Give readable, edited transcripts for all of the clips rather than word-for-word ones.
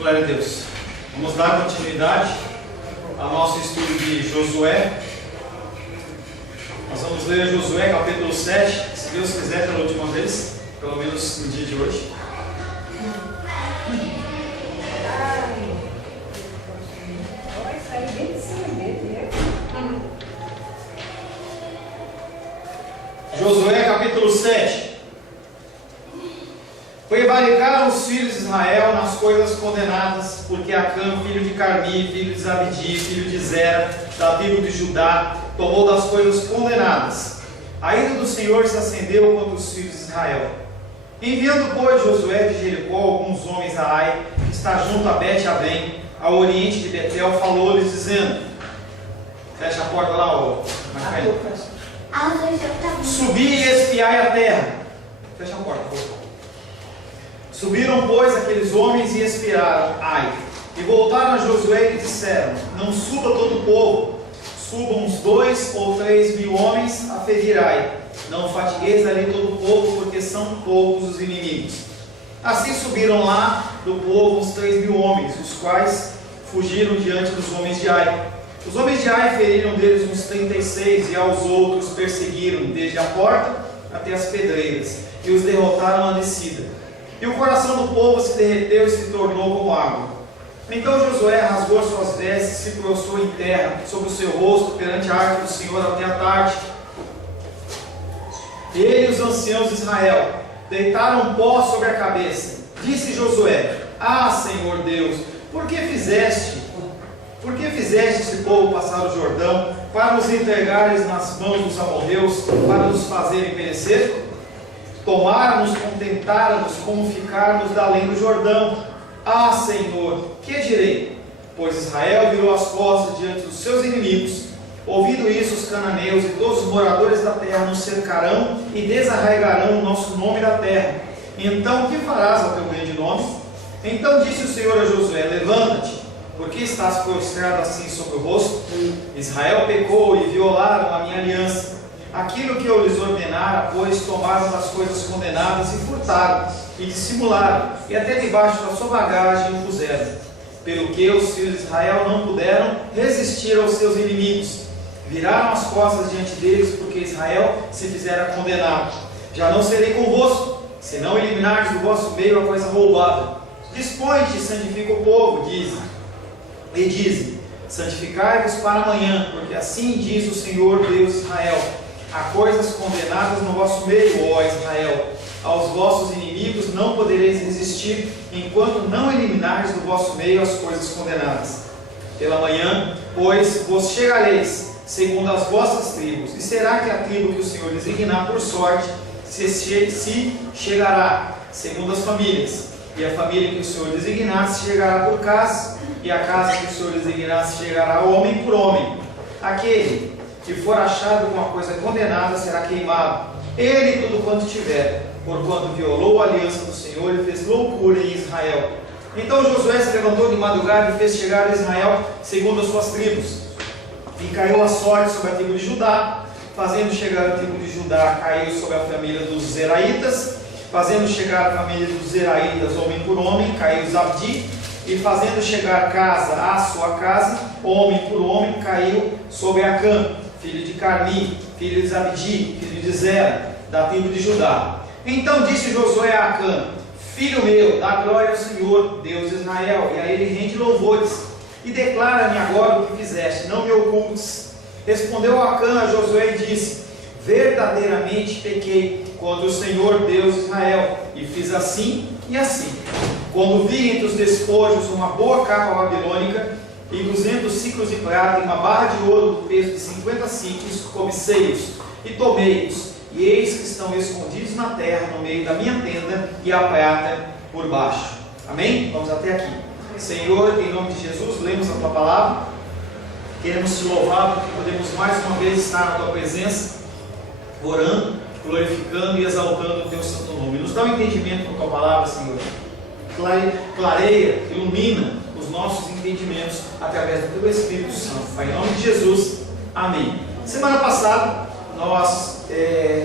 Glória a Deus. Vamos dar continuidade ao nosso estudo de Josué. Nós vamos ler Josué capítulo 7, se Deus quiser, pela última vez, pelo menos no dia de hoje. Josué capítulo 7. Prevaricaram os filhos de Israel nas coisas condenadas, porque Acã, filho de Carmi, filho de Zabdi, filho de Zera, da tribo de Judá, tomou das coisas condenadas. A ira do Senhor se acendeu contra os filhos de Israel. Enviando, pois, Josué de Jericó alguns homens a Ai, que está junto a Bet-Avém, ao oriente de Betel, falou-lhes, dizendo: fecha a porta lá, ó. Subi e espiai a terra. Fecha a porta, por favor. Subiram, pois, aqueles homens e espiaram Ai, e voltaram a Josué e disseram: não suba todo o povo, subam uns 2 ou 3 mil homens a ferir Ai. Não fatigueis ali todo o povo, porque são poucos os inimigos. Assim subiram lá do povo uns 3 mil homens, os quais fugiram diante dos homens de Ai. Os homens de Ai feriram deles uns 36, e aos outros perseguiram, desde a porta até as pedreiras, e os derrotaram na descida. E o coração do povo se derreteu e se tornou como água. Então Josué rasgou suas vestes e se prostrou em terra, sobre o seu rosto, perante a arca do Senhor até a tarde. Ele e os anciãos de Israel deitaram pó sobre a cabeça. Disse Josué: ah, Senhor Deus, por que fizeste esse povo passar o Jordão, para nos entregares nas mãos dos amorreus, para nos fazerem perecer? Tomaram-nos, contentaram-nos, como ficarmos da além do Jordão. Ah, Senhor, que direi? Pois Israel virou as costas diante dos seus inimigos. Ouvindo isso, os cananeus e todos os moradores da terra nos cercarão e desarraigarão o nosso nome da terra. Então, que farás ao teu grande nome? Então disse o Senhor a Josué: levanta-te, porque estás prostrado assim sobre o rosto? Israel pecou e violaram a minha aliança. Aquilo que eu lhes ordenara, pois tomaram das coisas condenadas e furtaram, e dissimularam, e até debaixo da sua bagagem o puseram. Pelo que os filhos de Israel não puderam resistir aos seus inimigos. Viraram as costas diante deles, porque Israel se fizera condenado. Já não serei convosco, se não eliminardes do vosso meio a coisa roubada. Dispõe-te e santifica o povo, e dizem: santificai-vos para amanhã, porque assim diz o Senhor Deus de Israel: há coisas condenadas no vosso meio, ó Israel. Aos vossos inimigos não podereis resistir, enquanto não eliminardes do vosso meio as coisas condenadas. Pela manhã, pois, vos chegareis, segundo as vossas tribos, e será que a tribo que o Senhor designar por sorte se chegará, segundo as famílias, e a família que o Senhor designar se chegará por casa, e a casa que o Senhor designar se chegará homem por homem. Aquele que for achado com a coisa condenada será queimado, ele e tudo quanto tiver, porquanto violou a aliança do Senhor e fez loucura em Israel. Então Josué se levantou de madrugada e fez chegar a Israel segundo as suas tribos, e caiu a sorte sobre a tribo de Judá. Fazendo chegar a tribo de Judá, caiu sobre a família dos Zeraitas. Fazendo chegar a família dos Zeraitas, homem por homem, caiu Zabdi. E fazendo chegar casa à sua casa, homem por homem, caiu sobre Acã, filho de Carmi, filho de Zabdi, filho de Zera, da tribo de Judá. Então disse Josué a Acã: filho meu, dá glória ao Senhor, Deus de Israel, e a ele rende louvores, e declara-me agora o que fizeste, não me ocultes. Respondeu Acã a Josué e disse: verdadeiramente pequei contra o Senhor Deus de Israel, e fiz assim e assim. Quando vi entre os despojos uma boa capa babilônica, e 200 ciclos de prata, e uma barra de ouro do peso de 50 ciclos, cobicei-os e tomei-os, e eis que estão escondidos na terra, no meio da minha tenda, e a prata por baixo. Amém? Vamos até aqui. Senhor, em nome de Jesus, lemos a Tua palavra. Queremos Te louvar porque podemos mais uma vez estar na Tua presença, orando, glorificando e exaltando o Teu santo nome. Nos dá um entendimento com a Tua palavra, Senhor. Clareia, ilumina os nossos entendimentos através do Teu Espírito Santo. Pai, em nome de Jesus, amém. Semana passada nós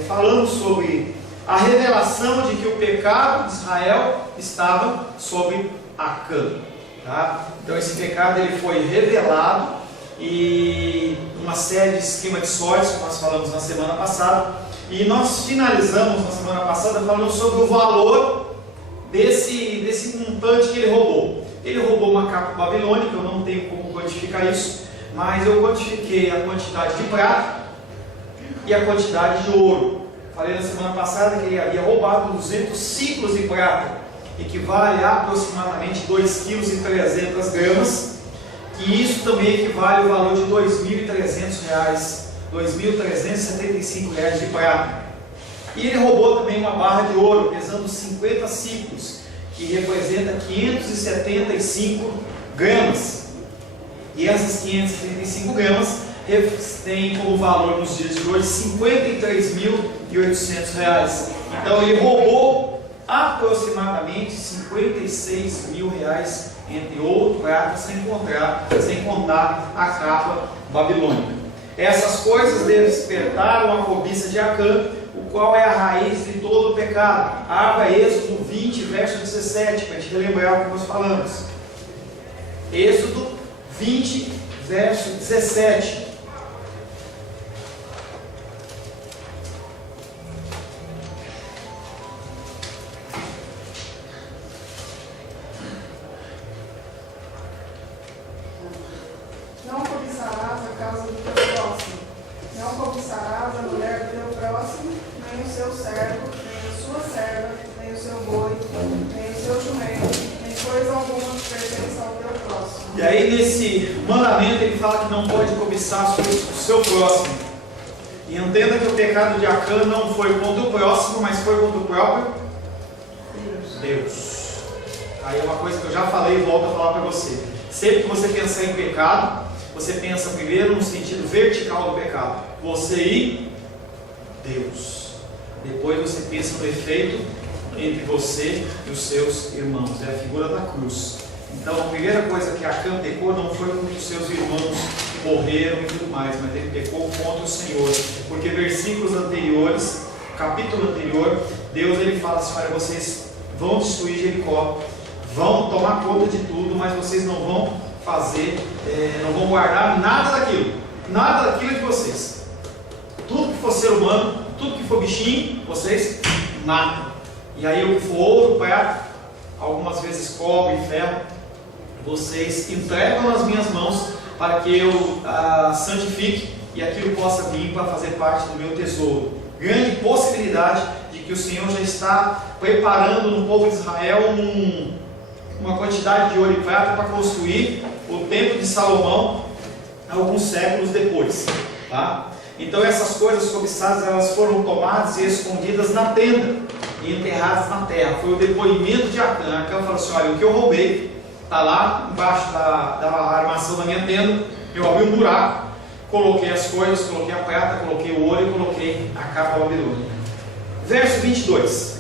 falamos sobre a revelação de que o pecado de Israel estava sobre Acã. Tá? Então esse pecado ele foi revelado e uma série de esquematições, como nós falamos na semana passada, e nós finalizamos na semana passada falando sobre o valor desse montante que ele roubou. Ele roubou uma capa babilônica, eu não tenho como quantificar isso, mas eu quantifiquei a quantidade de prata e a quantidade de ouro. Falei na semana passada que ele havia roubado 200 ciclos de prata, equivale a aproximadamente 2,3 kg, e isso também equivale ao valor de R$ 2.300, R$ 2.375 de prata. E ele roubou também uma barra de ouro, pesando 50 ciclos, que representa 575 gramas. E essas 575 gramas têm como valor nos dias de hoje R$ 53.800. Então ele roubou aproximadamente R$ 56 mil entre ouro, prata, sem contar a capa babilônica. Essas coisas despertaram a cobiça de Acã, o qual é a raiz de todo o pecado. Abra Êxodo 20, verso 17, para a gente relembrar o que nós falamos. Êxodo 20, verso 17. Não cobiçarás a casa do teu próximo, não cobiçarás a mulher do teu próximo, nem o seu servo, nem a sua serva, nem o seu boi, nem o seu jumento, nem coisa alguma que pertence ao teu próximo. E aí nesse mandamento ele fala que não pode cobiçar o seu próximo. E entenda que o pecado de Acã não foi contra o próximo, mas foi contra o próprio Deus. Aí é uma coisa que eu já falei e volto a falar para você. Sempre que você pensar em pecado, você pensa primeiro no sentido vertical do pecado, você e Deus. Depois você pensa no efeito entre você e os seus irmãos, é a figura da cruz. Então a primeira coisa que Acã pecou não foi contra os seus irmãos que morreram e tudo mais, mas ele pecou contra o Senhor, porque versículos anteriores, capítulo anterior, Deus ele fala assim: olha, vocês vão destruir Jericó, vão tomar conta de tudo, mas vocês não vão fazer, não vão guardar nada daquilo é de vocês. Tudo que for ser humano, tudo que for bichinho, vocês matam. E aí o que for ouro, prata, algumas vezes cobre e ferro, vocês entregam nas minhas mãos para que eu santifique e aquilo possa vir para fazer parte do meu tesouro. Grande possibilidade de que o Senhor já está preparando no povo de Israel uma quantidade de ouro e prata para construir o templo de Salomão alguns séculos depois, tá? Então essas coisas cobiçadas, elas foram tomadas e escondidas na tenda e enterradas na terra. Foi o depoimento de Acã. Acã falou assim: olha, o que eu roubei está lá embaixo da armação da minha tenda. Eu abri um buraco, coloquei as coisas, coloquei a prata, coloquei o ouro e coloquei a capa babilônica. Verso 22.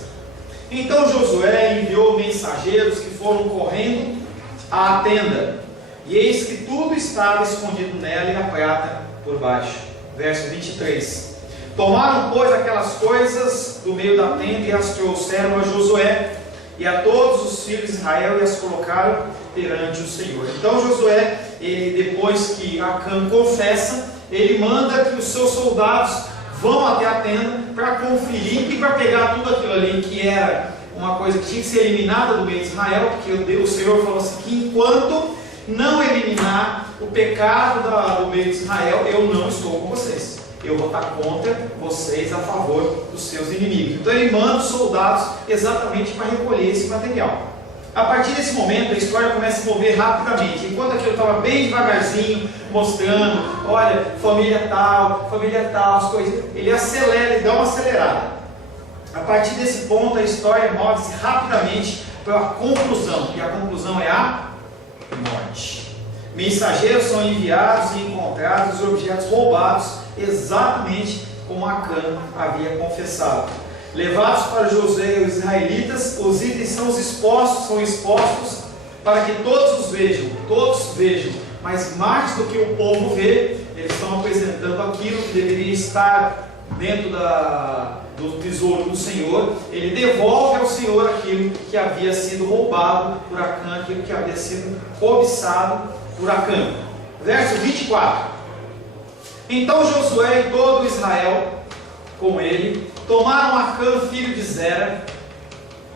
Então Josué enviou mensageiros que foram correndo à tenda, e eis que tudo estava escondido nela e a prata por baixo. Verso 23. Tomaram, pois, aquelas coisas do meio da tenda e as trouxeram a Josué e a todos os filhos de Israel e as colocaram perante o Senhor. Então Josué, ele, depois que Acã confessa, ele manda que os seus soldados vão até a tenda para conferir e para pegar tudo aquilo ali que era uma coisa que tinha que ser eliminada do meio de Israel, porque o Senhor falou assim: que enquanto não eliminar o pecado do meio de Israel, eu não estou com vocês. Eu vou estar contra vocês a favor dos seus inimigos. Então ele manda os soldados exatamente para recolher esse material. A partir desse momento a história começa a se mover rapidamente. Enquanto aquilo estava bem devagarzinho, mostrando, olha, família tal, as coisas, ele acelera e dá uma acelerada. A partir desse ponto a história move-se rapidamente para a conclusão, e a conclusão é a morte. Mensageiros são enviados e encontrados os objetos roubados exatamente como Acã havia confessado. Levados para Josué e os israelitas, os itens são expostos para que todos vejam, mas mais do que o povo ver, eles estão apresentando aquilo que deveria estar dentro do tesouro do Senhor, ele devolve ao Senhor aquilo que havia sido roubado por Acã, aquilo que havia sido cobiçado por Acã. Verso 24. Então Josué e todo Israel com ele tomaram Acã, filho de Zera,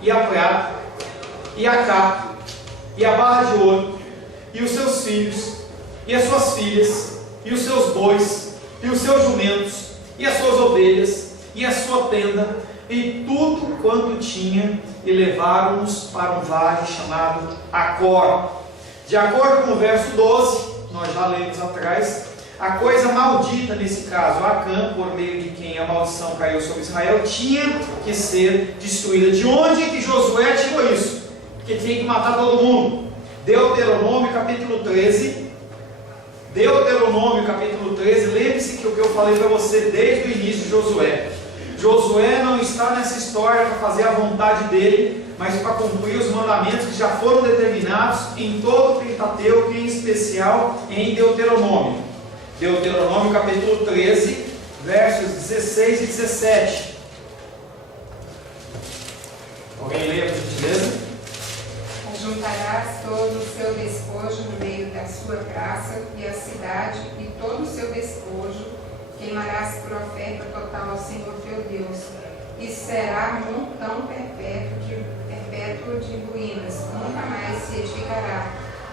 e a prata, e a capa, e a barra de ouro, e os seus filhos, e as suas filhas, e os seus bois, e os seus jumentos, e as suas ovelhas, e a sua tenda, e tudo quanto tinha, e levaram-nos para um vale chamado Acor. De acordo com o verso 12, nós já lemos atrás, a coisa maldita nesse caso, Acã, por meio de quem a maldição caiu sobre Israel, tinha que ser destruída. De onde que Josué tirou isso? Que tinha que matar todo mundo. Deuteronômio capítulo 13. Deuteronômio capítulo 13. Lembre-se que o que eu falei para você desde o início de Josué. Josué não está nessa história para fazer a vontade dele, mas para cumprir os mandamentos que já foram determinados em todo o Pentateuco, em especial em Deuteronômio. Deuteronômio capítulo 13, versos 16 e 17. Alguém lê, por gentileza? Juntarás todo o seu despojo no meio da sua praça e a cidade e todo o seu despojo queimarás por oferta total ao Senhor teu Deus, e será montão perpétuo de ruínas, nunca mais se edificará.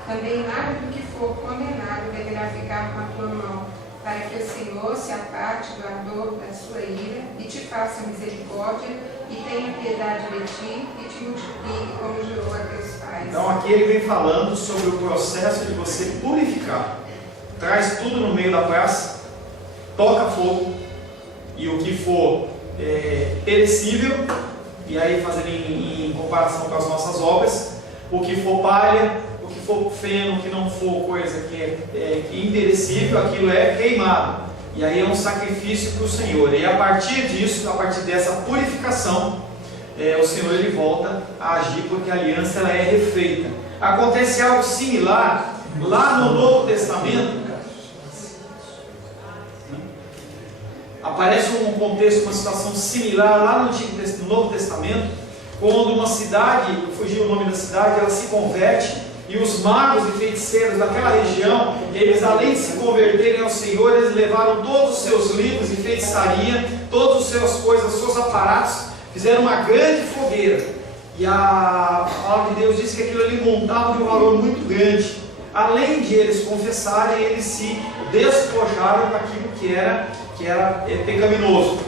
Também nada do que for condenado deverá ficar com a tua mão, para que o Senhor se aparte do ardor da sua ira e te faça misericórdia e tenha piedade de ti e te multiplique como jurou a teus pais. Então aqui ele vem falando sobre o processo de você purificar. Traz tudo no meio da praça, toca fogo, e o que for perecível, e aí fazendo em comparação com as nossas obras, o que for palha, o que for feno, o que não for coisa que é imperecível, aquilo é queimado. E aí é um sacrifício para o Senhor. E a partir disso, a partir dessa purificação, o Senhor ele volta a agir, porque a aliança ela é refeita. Acontece algo similar lá no Novo Testamento. Aparece um contexto, uma situação similar lá no Novo Testamento, quando uma cidade, fugiu o nome da cidade, ela se converte, e os magos e feiticeiros daquela região, eles além de se converterem ao Senhor, eles levaram todos os seus livros e feitiçaria, todas as suas coisas, os seus aparatos, fizeram uma grande fogueira, e a palavra de Deus diz que aquilo ali montava de um valor muito grande. Além de eles confessarem, eles se despojaram daquilo que era pecaminoso.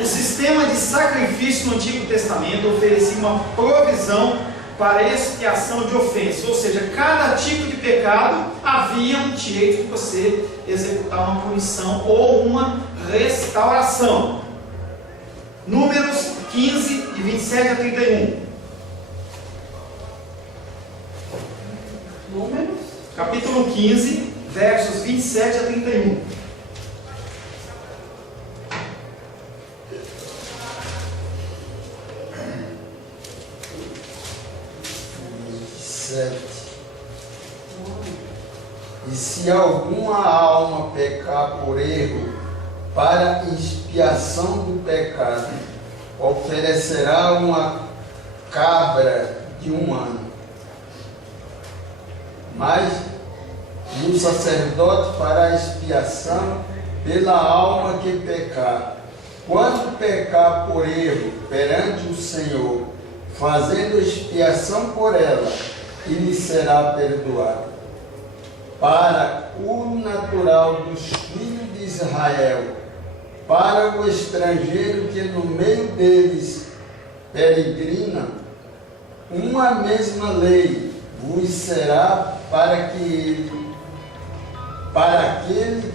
O sistema de sacrifício no Antigo Testamento oferecia uma provisão para expiação de ofensas, ou seja, cada tipo de pecado havia um jeito de você executar uma punição ou uma restauração. Números 15, de 27 a 31. Números? Capítulo 15, versos 27 a 31. E se alguma alma pecar por erro, para expiação do pecado, oferecerá uma cabra de 1 ano. Mas o sacerdote fará expiação pela alma que pecar. Quando pecar por erro perante o Senhor, fazendo expiação por ela, e lhe será perdoado. Para o natural dos filhos de Israel, para o estrangeiro que no meio deles peregrina, uma mesma lei vos será para aquele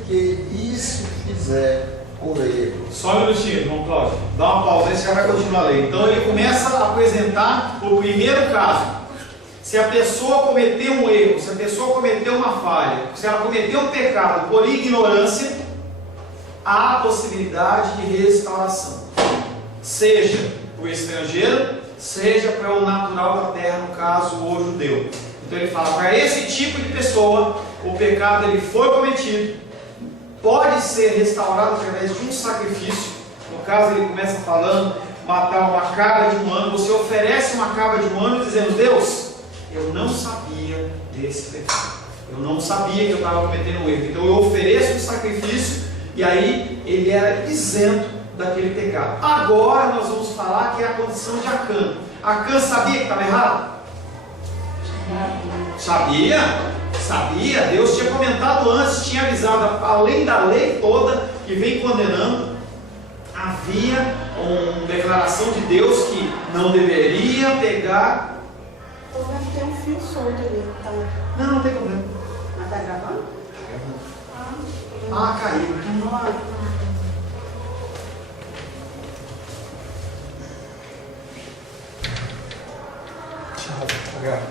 que isso fizer por erro. Só um minutinho, irmão Cláudio. Dá uma pausa aí, você já vai continuar a ler. Então ele começa a apresentar o primeiro caso. Se a pessoa cometeu um erro, se a pessoa cometeu uma falha, se ela cometeu um pecado por ignorância, há a possibilidade de restauração. Seja para o estrangeiro, seja para o natural da terra, no caso o judeu. Então ele fala, para esse tipo de pessoa, o pecado ele foi cometido, pode ser restaurado através de um sacrifício. No caso, ele começa falando, matar uma cabra de um ano. Você oferece uma cabra de um ano dizendo: Deus, eu não sabia desse pecado, eu não sabia que eu estava cometendo um erro, então eu ofereço um sacrifício, e aí ele era isento daquele pecado. Agora nós vamos falar que é a condição de Acã. Acã sabia que estava errado? Sabia, Deus tinha comentado antes, tinha avisado, além da lei toda que vem condenando, havia uma declaração de Deus que não deveria pegar. Então deve ter um fio solto ali, tá? Não tem problema. Mas tá gravando? Caiu. Tchau, apagar.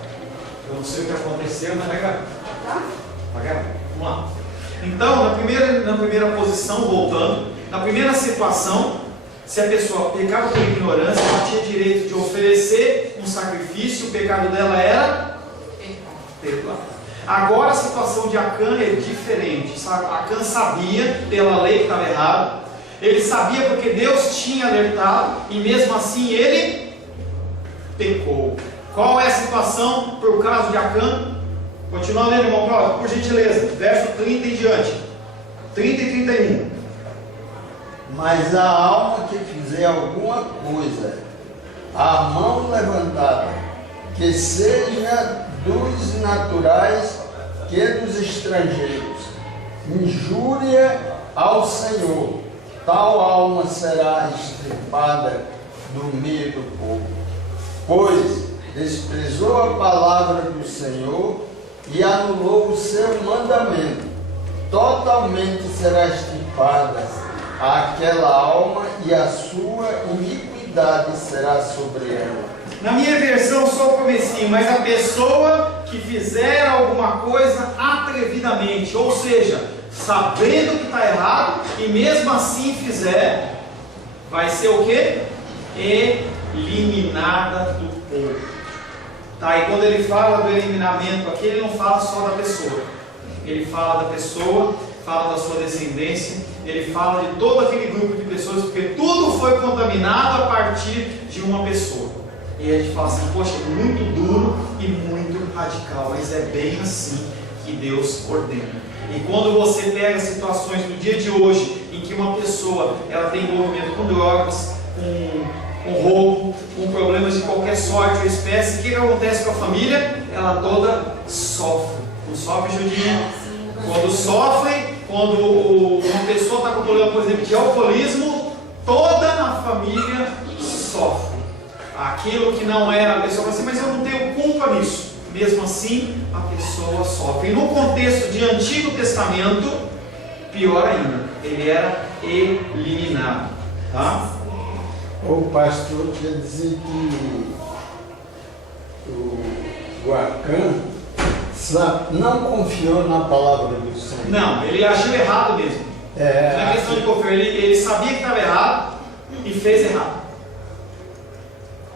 Eu não sei o que aconteceu, mas vai gravar. Tá? Vai gravar. Vamos lá. Então, na primeira posição, voltando, na primeira situação, se a pessoa pecava por ignorância, ela tinha direito de oferecer um sacrifício, o pecado dela era pecado. Agora a situação de Acã é diferente. Acã sabia pela lei que estava errado, ele sabia porque Deus tinha alertado, e mesmo assim ele pecou. Qual é a situação por causa de Acã? Continua lendo, irmão Cláudio, por gentileza, verso 30 em diante, 30 e 31. Mas a alma que fizer alguma coisa, a mão levantada, que seja dos naturais que dos estrangeiros, injúria ao Senhor, tal alma será extirpada do meio do povo, pois desprezou a palavra do Senhor e anulou o seu mandamento. Totalmente será extirpada aquela alma, e a sua iniquidade será sobre ela. Na minha versão, só o comecinho, mas a pessoa que fizer alguma coisa atrevidamente, ou seja, sabendo que está errado, e mesmo assim fizer, vai ser o quê? Eliminada do povo. Tá, e quando ele fala do eliminamento aqui, ele não fala só da pessoa. Ele fala da pessoa, fala da sua descendência, ele fala de todo aquele grupo de pessoas, porque tudo foi contaminado a partir de uma pessoa. E a gente fala assim: poxa, muito duro e muito radical, mas é bem assim que Deus ordena. E quando você pega situações no dia de hoje, em que uma pessoa ela tem envolvimento com drogas, com roubo, com problemas de qualquer sorte ou espécie, o que acontece com a família? Ela toda sofre. Não sofre, Judinha? Quando sofre, quando uma pessoa está com problema, por exemplo, de alcoolismo, toda a família sofre. Aquilo que não era, a pessoa fala assim: mas eu não tenho culpa nisso. Mesmo assim, a pessoa sofre. E no contexto de Antigo Testamento, pior ainda, ele era eliminado. Tá? O pastor quer dizer que o Acã não confiou na palavra do Senhor. Não, ele agiu errado mesmo. Não é questão de confiar, ele sabia que estava errado e fez errado.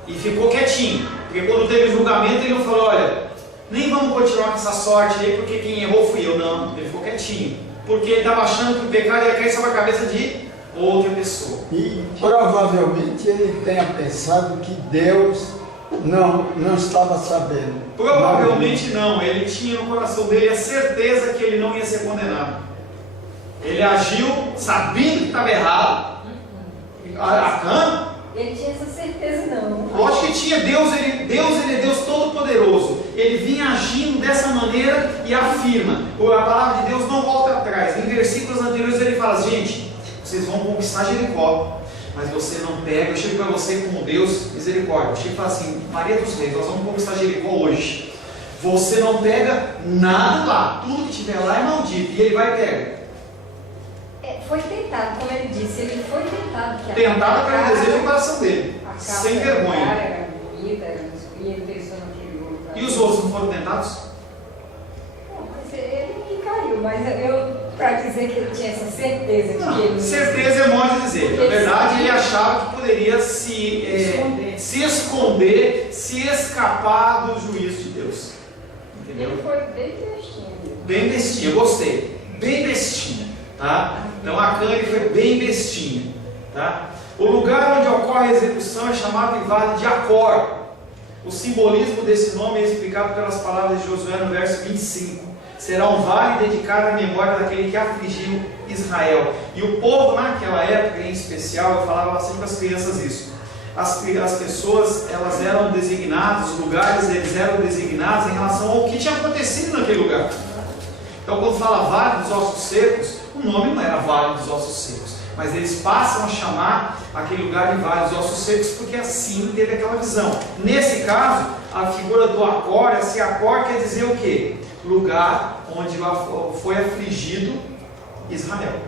E ficou quietinho, porque quando teve julgamento ele não falou: olha, nem vamos continuar com essa sorte aí, porque quem errou fui eu. Não, ele ficou quietinho, porque ele estava achando que o pecado ia cair sobre a cabeça de outra pessoa. E provavelmente ele tenha pensado que Deus não estava sabendo. Provavelmente não, ele tinha no coração dele a certeza que ele não ia ser condenado. Ele agiu sabendo que estava errado. Acã? Ele tinha essa certeza não. Lógico que tinha. Deus ele é Deus Todo-Poderoso. Ele vinha agindo dessa maneira e afirma. A palavra de Deus não volta atrás. Em versículos anteriores ele fala: gente, vocês vão conquistar Jericó, mas você não pega. Eu chego para você como Deus misericórdia. Eu chego e falo assim: Maria dos Reis, nós vamos conquistar Jericó hoje. Você não pega nada lá. Tudo que tiver lá é maldito. E ele vai pegar. Foi tentado, como ele disse, ele foi tentado. Tentado pelo desejo do coração dele. Sem vergonha. Era bonita, e ele pensou naquilo. E os outros não foram tentados? Não, mas ele que caiu, mas para dizer que ele tinha essa certeza de que ele. Certeza é modo de dizer. Na verdade, ele achava que poderia se esconder, se escapar do juízo de Deus. Entendeu? Ele foi bem bestinho. Bem bestinha, gostei. Bem bestinha. Tá? Tá? Então Acã ele foi bem bestinha. Tá? O lugar onde ocorre a execução é chamado de Vale de Acor. O simbolismo desse nome é explicado pelas palavras de Josué no verso 25. Será um vale dedicado à memória daquele que afligiu Israel. E o povo naquela época em especial, eu falava sempre para as crianças isso. As pessoas, elas eram designadas, os lugares eles eram designados em relação ao que tinha acontecido naquele lugar. Então quando fala Vale dos Ossos Secos, o nome não era Vale dos Ossos Secos, mas eles passam a chamar aquele lugar de Vale dos Ossos Secos porque assim teve aquela visão. Nesse caso, a figura do Acor, esse Acor quer dizer o quê? Lugar onde foi afligido Israel.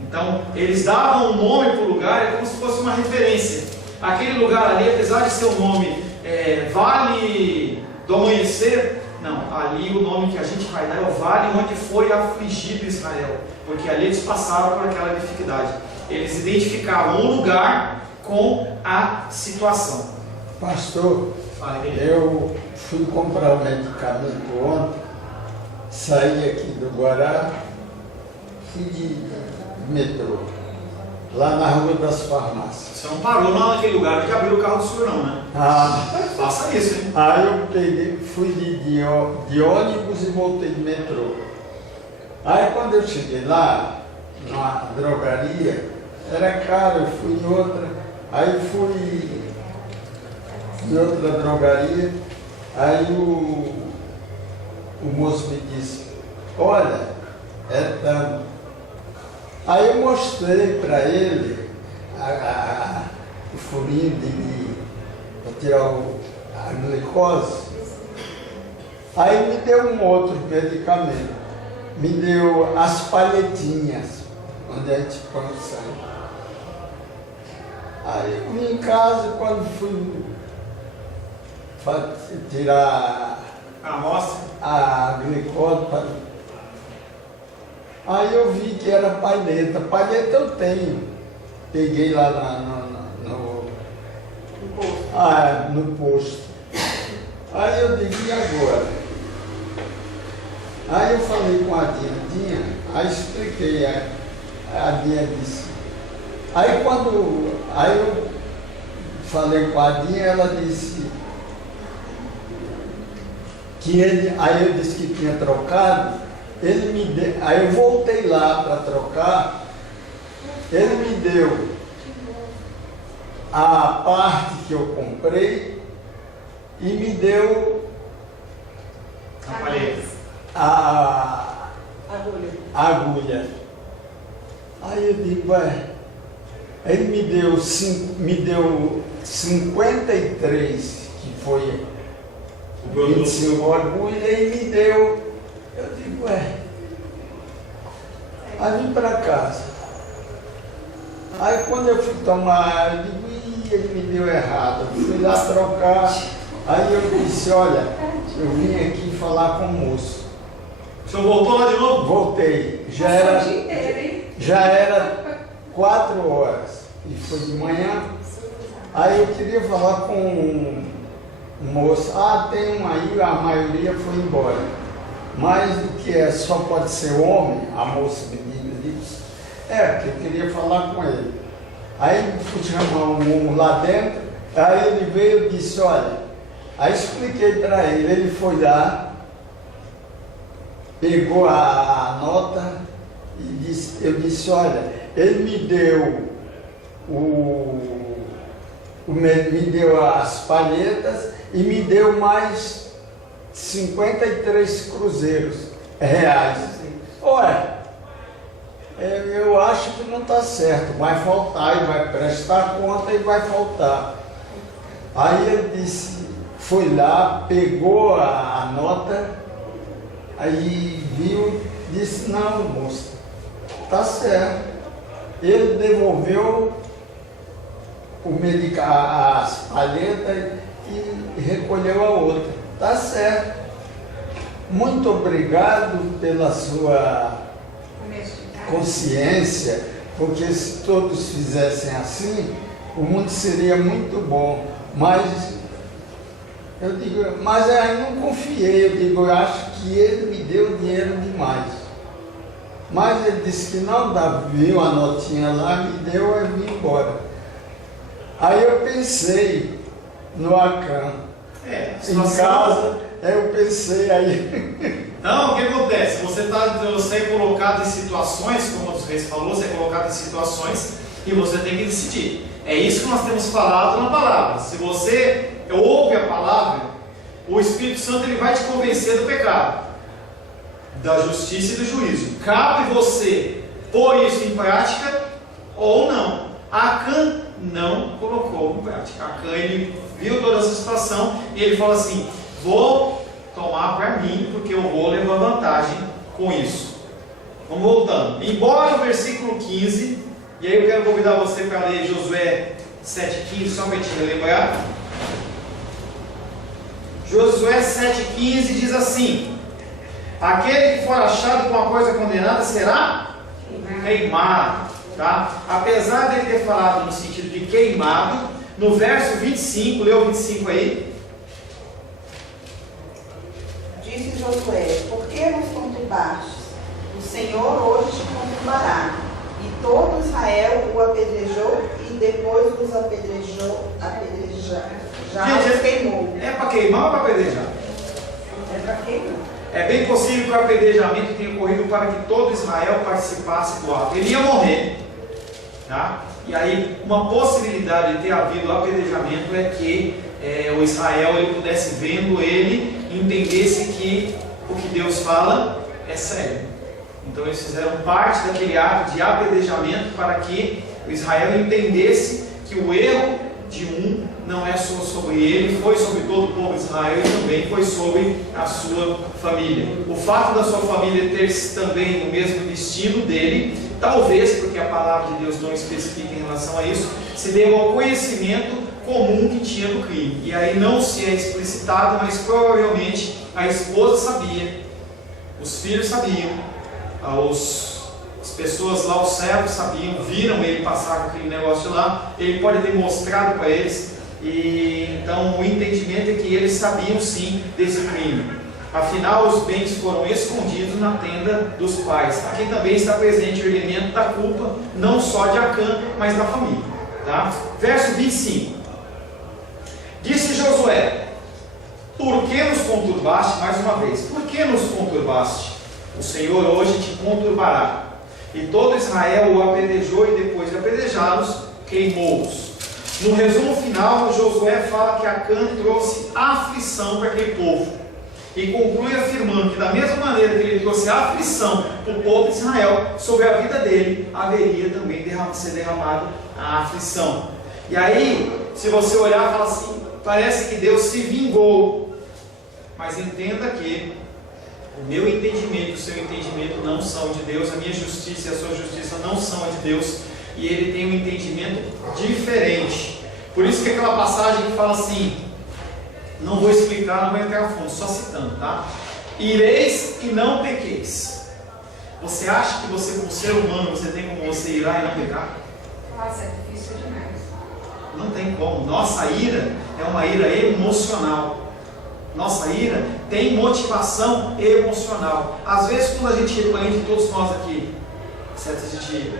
Então eles davam um nome para o lugar, é como se fosse uma referência. Aquele lugar ali, apesar de ser o nome Vale do Amanhecer, não, ali o nome que a gente vai dar é o vale onde foi afligido Israel, porque ali eles passaram por aquela dificuldade. Eles identificavam o lugar com a situação. Pastor, eu fui comprar um medicamento ontem, saí aqui do Guará, fui de metrô, lá na Rua das Farmácias. Você não parou naquele lugar que abriu o carro do senhor não, né? Faça isso, hein? Aí eu fui de ônibus e voltei de metrô. Aí quando eu cheguei lá, na drogaria, era caro, eu fui em outra, aí fui em outra drogaria, aí o moço me disse, olha, é tanto. Aí eu mostrei para ele o furinho para tirar a glicose. Aí me deu um outro medicamento. Me deu as palhetinhas, onde a gente põe o sangue. Aí eu vim em casa, quando fui tirar a amostra, a glicose, aí eu vi que era palheta. Palheta eu tenho. Peguei lá no posto. Aí eu digo, e agora? Aí eu falei com a Dinha, aí expliquei. A Dinha disse. Aí eu falei com a Dinha, ela disse que aí eu disse que tinha trocado. Ele me deu, aí eu voltei lá para trocar, ele me deu a parte que eu comprei e me deu a agulha. Aí eu digo, ele me deu 53, que foi 25 agulha, e me deu. Eu digo, aí vim para casa. Aí quando eu fui tomar, eu digo, ele me deu errado. Eu fui lá trocar. Aí eu disse, olha, eu vim aqui falar com o moço. O senhor voltou lá de novo? Voltei. Já era 4 horas. E foi de manhã. Aí eu queria falar com um moço. Tem um aí, a maioria foi embora. Mais do que só pode ser homem, a moça me disse, que eu queria falar com ele. Aí fui chamar um lá dentro, aí ele veio e disse, olha, aí expliquei para ele, ele foi lá, pegou a nota e disse, eu disse, olha, ele me deu me deu as palhetas e me deu mais 53 cruzeiros reais. Olha, eu acho que não está certo, vai faltar, e vai prestar conta e vai faltar. Aí ele disse, foi lá, pegou a nota, aí viu, disse, não, moça, está certo. Ele devolveu as palhetas e recolheu a outra. Está certo. Muito obrigado pela sua consciência, porque se todos fizessem assim, o mundo seria muito bom. Mas eu digo, mas eu não confiei, eu digo, eu acho que ele me deu dinheiro demais. Mas ele disse que não dava, viu a notinha lá, me deu e vim embora. Aí eu pensei no Acã. Em casa, eu pensei aí. Então, o que acontece? Você é colocado em situações, como o Reis falou, você é colocado em situações e você tem que decidir. É isso que nós temos falado na palavra. Se você ouve a palavra, o Espírito Santo ele vai te convencer do pecado, da justiça e do juízo. Cabe você pôr isso em prática ou não. Acã não colocou em prática. Acã ele viu toda essa situação e ele falou assim: vou tomar para mim, porque eu vou levar vantagem com isso. Vamos voltando. Embora o versículo 15, e aí eu quero convidar você para ler Josué 7,15, só para a gente relembrar. Josué 7,15 diz assim: aquele que for achado com a coisa condenada será queimado. Tá? Apesar dele ter falado no sentido de queimado, no verso 25, lê o 25 aí. Disse Josué: por que nos conturbaste? O Senhor hoje te conturbará. E todo Israel o apedrejou e depois os já queimou. É para queimar ou para apedrejar? É para queimar. É bem possível que o apedrejamento tenha ocorrido para que todo Israel participasse do ato. Ele ia morrer. Tá? E aí, uma possibilidade de ter havido apedrejamento é que o Israel ele pudesse, vendo ele, entendesse que o que Deus fala é sério. Então eles fizeram parte daquele ato de apedrejamento para que o Israel entendesse que o erro de um não é só sobre ele, foi sobre todo o povo de Israel e também foi sobre a sua família. O fato da sua família ter também o mesmo destino dele, talvez, porque a palavra de Deus não especifica em relação a isso, se deu ao conhecimento comum que tinha do crime. E aí não se é explicitado, mas provavelmente a esposa sabia, os filhos sabiam, as pessoas lá, os servos sabiam, viram ele passar com aquele negócio lá, ele pode ter mostrado para eles, e então o entendimento é que eles sabiam sim desse crime. Afinal, os bens foram escondidos na tenda dos pais. Aqui também está presente o elemento da culpa, não só de Acã, mas da família. Tá? Verso 25. Disse Josué: por que nos conturbaste? Mais uma vez, por que nos conturbaste? O Senhor hoje te conturbará. E todo Israel o apedrejou e depois de apedrejá-los, queimou-os. No resumo final, Josué fala que Acã trouxe aflição para aquele povo. E conclui afirmando que da mesma maneira que ele trouxe aflição para o povo de Israel, sobre a vida dele, haveria também ser derramada a aflição. E aí, se você olhar e falar assim, parece que Deus se vingou. Mas entenda que o meu entendimento e o seu entendimento não são de Deus, a minha justiça e a sua justiça não são de Deus, e ele tem um entendimento diferente. Por isso que aquela passagem que fala assim, não vou explicar, não vou entrar a fundo, só citando, tá? Ireis e não pequeis. Você acha que você, como ser humano, você tem como você irar e não pecar? Nossa, é difícil demais. Não tem como. Nossa ira é uma ira emocional. Nossa ira tem motivação emocional. Às vezes, quando a gente repreende, todos nós aqui, certo? A gente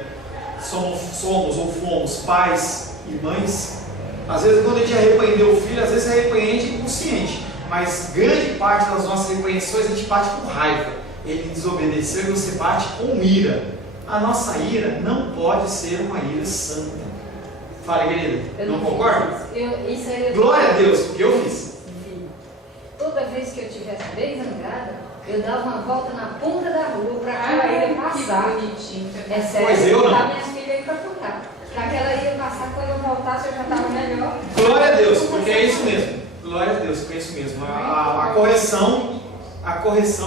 somos ou fomos pais e mães. Às vezes, quando a gente repreende o filho, às vezes repreende inconsciente. Mas grande parte das nossas repreensões a gente bate com raiva. Ele desobedeceu e você bate com ira. A nossa ira não pode ser uma ira santa. Fala, querida. Não concorda? Isso aí Glória a Deus, porque eu fiz. Toda vez que eu estivesse bem zangada, eu dava uma volta na ponta da rua para aquela ira passar. Que bonitinho. É sério, Pois eu vou não. botar minhas filhas aí para contar. Aquela ira passar, quando eu voltasse, eu já estava melhor. Glória a Deus, porque é isso mesmo. Glória a Deus, porque é isso mesmo. A correção,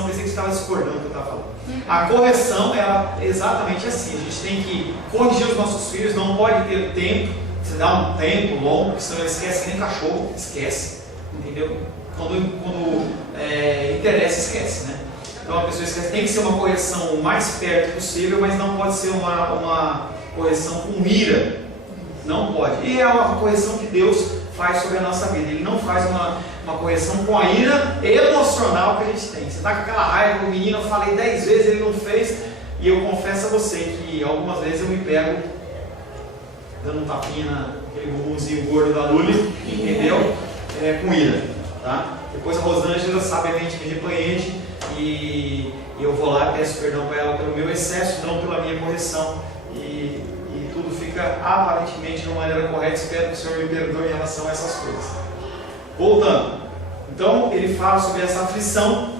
pensei que você estava discordando do que eu estava falando. A correção é exatamente assim. A gente tem que corrigir os nossos filhos, não pode ter tempo. Você dá um tempo longo, porque senão ele esquece, nem cachorro esquece. Entendeu? Quando interessa, esquece, né? Então a pessoa esquece. Tem que ser uma correção o mais perto possível, mas não pode ser uma correção com ira. Não pode. E é uma correção que Deus faz sobre a nossa vida. Ele não faz uma correção com a ira emocional que a gente tem. Você está com aquela raiva, o menino, eu falei 10 vezes, ele não fez. E eu confesso a você que algumas vezes eu me pego dando um tapinha naquele bumbumzinho gordo da Luli, entendeu? Com ira, tá? Depois a Rosângela sabiamente me repreende e eu vou lá e peço perdão para ela pelo meu excesso, não pela minha correção, e tudo fica aparentemente de uma maneira correta. Espero que o Senhor me perdoe em relação a essas coisas. Voltando, então ele fala sobre essa aflição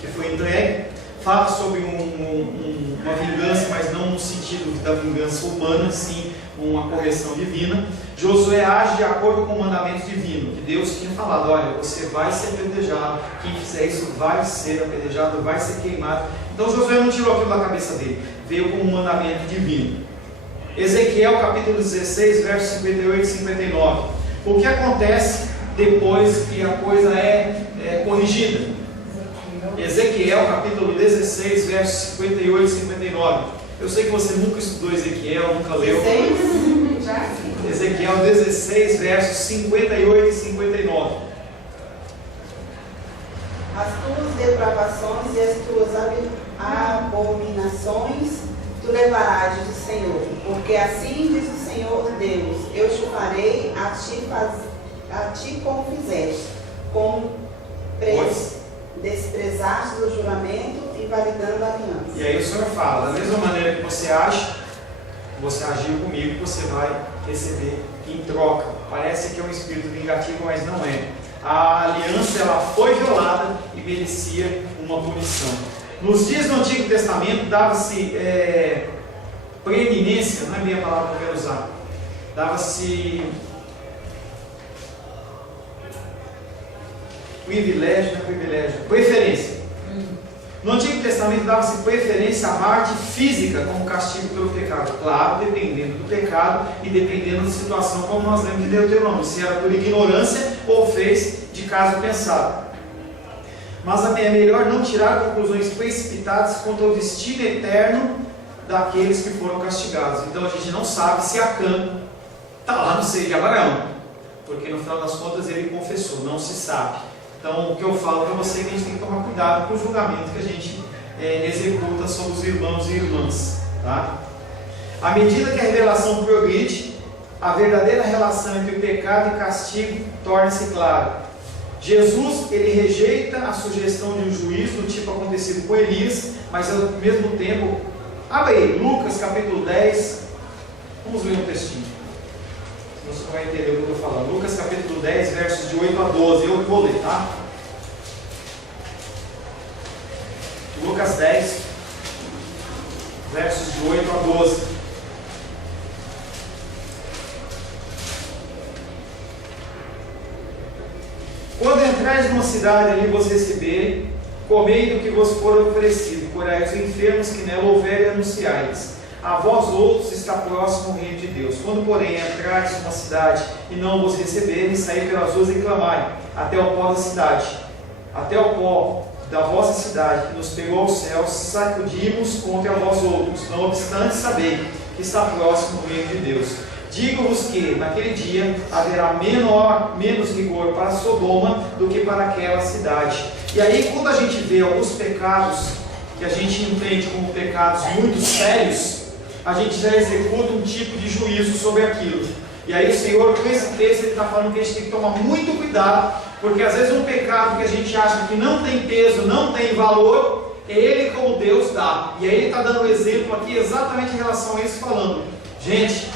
que foi entregue, fala sobre uma vingança, mas não no sentido da vingança humana, sim uma correção divina. Josué age de acordo com o mandamento divino, que Deus tinha falado: olha, você vai ser apedrejado, quem fizer isso vai ser apedrejado, vai ser queimado. Então Josué não tirou aquilo da cabeça dele, veio com um mandamento divino. Ezequiel capítulo 16, versos 58 e 59. O que acontece depois que a coisa é corrigida? Ezequiel capítulo 16, versos 58 e 59. Eu sei que você nunca estudou Ezequiel, nunca leu. Ezequiel 16, versos 58 e 59. As tuas depravações e as tuas abominações tu levarás do Senhor, porque assim diz o Senhor Deus: eu te farei a ti como fizeste, como desprezaste o juramento, invalidando a aliança. E aí o Senhor fala: da mesma maneira que você age, você agiu comigo, você vai receber em troca. Parece que é um espírito vingativo, mas não é. A aliança ela foi violada e merecia uma punição. Nos dias do Antigo Testamento dava-se preeminência, não é bem a palavra que eu quero usar, dava-se privilégio, não é privilégio, preferência. No Antigo Testamento dava-se preferência à morte física como castigo pelo pecado. Claro, dependendo do pecado e dependendo da situação, como nós lemos de Deuteronômio, se era por ignorância ou fez de caso pensado. Mas é melhor não tirar conclusões precipitadas quanto ao destino eterno daqueles que foram castigados. Então a gente não sabe se Acã está lá no seio de Abraão, porque no final das contas ele confessou, não se sabe. Então o que eu falo para você é que a gente tem que tomar cuidado com o julgamento que a gente executa sobre os irmãos e irmãs, tá? À medida que a revelação progride, a verdadeira relação entre pecado e castigo torna-se clara. Jesus, ele rejeita a sugestão de um juízo do tipo acontecido com Elias, mas ao mesmo tempo, abre aí, Lucas capítulo 10, vamos ler um textinho, você vai entender o que eu estou falando. Lucas capítulo 10, versos de 8 a 12, eu vou ler, tá? Lucas 10, versos de 8 a 12. Quando entrares numa cidade ali vos receberem, comei do que vos for oferecido, curai os enfermos que nela houverem, anunciai-lhes. A vós outros está próximo o reino de Deus. Quando, porém, entrares numa cidade e não vos receberem, saí pelas ruas e clamai, até o pó da cidade, até o pó da vossa cidade, que nos pegou aos céus, sacudimos contra vós outros. Não obstante, sabei que está próximo o reino de Deus. Digo-vos que, naquele dia, haverá menos rigor para Sodoma do que para aquela cidade. E aí, quando a gente vê alguns pecados que a gente entende como pecados muito sérios, a gente já executa um tipo de juízo sobre aquilo. E aí o Senhor, com esse texto, ele está falando que a gente tem que tomar muito cuidado, porque às vezes um pecado que a gente acha que não tem peso, não tem valor, ele como Deus dá. E aí ele está dando um exemplo aqui exatamente em relação a isso, falando: gente,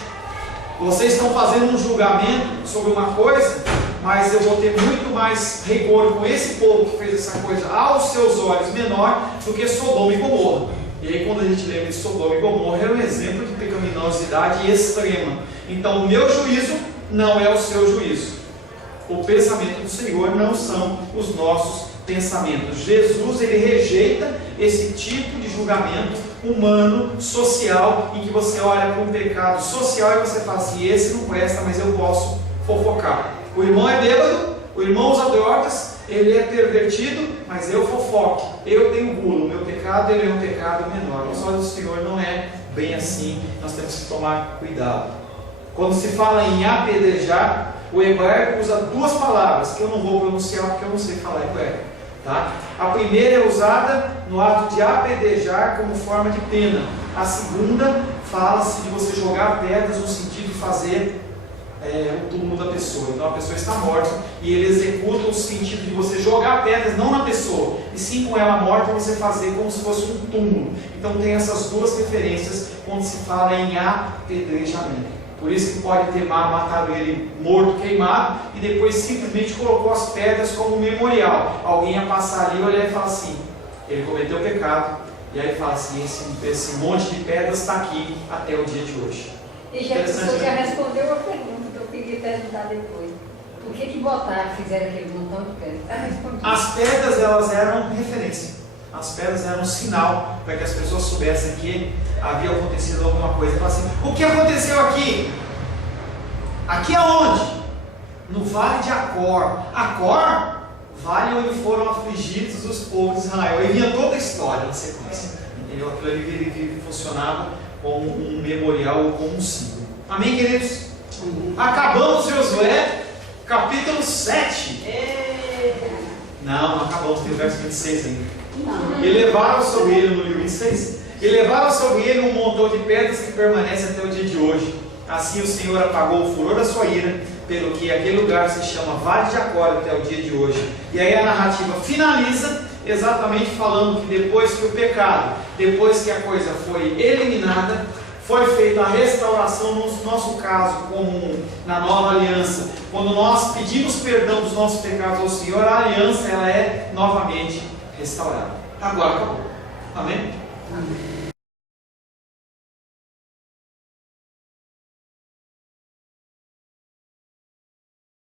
vocês estão fazendo um julgamento sobre uma coisa, mas eu vou ter muito mais rigor com esse povo que fez essa coisa aos seus olhos menor do que Sodoma e Gomorra. E aí quando a gente lembra de Sodoma e Gomorra, era um exemplo de pecaminosidade extrema. Então o meu juízo não é o seu juízo. O pensamento do Senhor não são os nossos pensamentos. Jesus, ele rejeita esse tipo de julgamento humano, social, em que você olha para um pecado social e você fala assim: esse não presta, mas eu posso fofocar. O irmão é bêbado, o irmão usa drogas, ele é pervertido, mas eu fofoco, eu tenho gula, o meu pecado ele é um pecado menor. Aos olhos do Senhor não é bem assim, nós temos que tomar cuidado. Quando se fala em apedrejar, o hebraico usa duas palavras que eu não vou pronunciar porque eu não sei falar hebraico. Tá? A primeira é usada no ato de apedrejar como forma de pena. A segunda fala-se de você jogar pedras no sentido de fazer o túmulo da pessoa. Então a pessoa está morta e ele executa o sentido de você jogar pedras não na pessoa, e sim com ela morta você fazer como se fosse um túmulo. Então tem essas duas referências quando se fala em apedrejamento. Por isso que pode ter matado ele morto, queimado, e depois simplesmente colocou as pedras como memorial. Alguém ia passar ali, olhar e falar assim, ele cometeu pecado, e aí fala assim, esse monte de pedras está aqui até o dia de hoje. E já respondeu a pergunta que eu queria perguntar depois. Por que fizeram aquele montão de pedras? As pedras, elas eram referência. As pedras eram um sinal para que as pessoas soubessem que havia acontecido alguma coisa. Fala assim, o que aconteceu aqui? Aqui aonde? No vale de Acor. Acor, vale onde foram afligidos os povos de Israel. E vinha toda a história na sequência. Entendeu? Aquilo ali funcionava como um memorial ou como um símbolo. Amém, queridos? Acabamos Josué, capítulo 7. Não acabamos, tem o verso 26 ainda. E levaram sobre ele, no livro 26, e levaram sobre ele um montão de pedras que permanece até o dia de hoje. Assim o Senhor apagou o furor da sua ira, pelo que aquele lugar se chama Vale de Acor até o dia de hoje. E aí a narrativa finaliza exatamente falando que depois que o pecado, depois que a coisa foi eliminada, foi feita a restauração, no nosso caso, como na nova aliança. Quando nós pedimos perdão dos nossos pecados ao Senhor, a aliança ela é novamente restaurada. Agora acabou. Amém? Amém.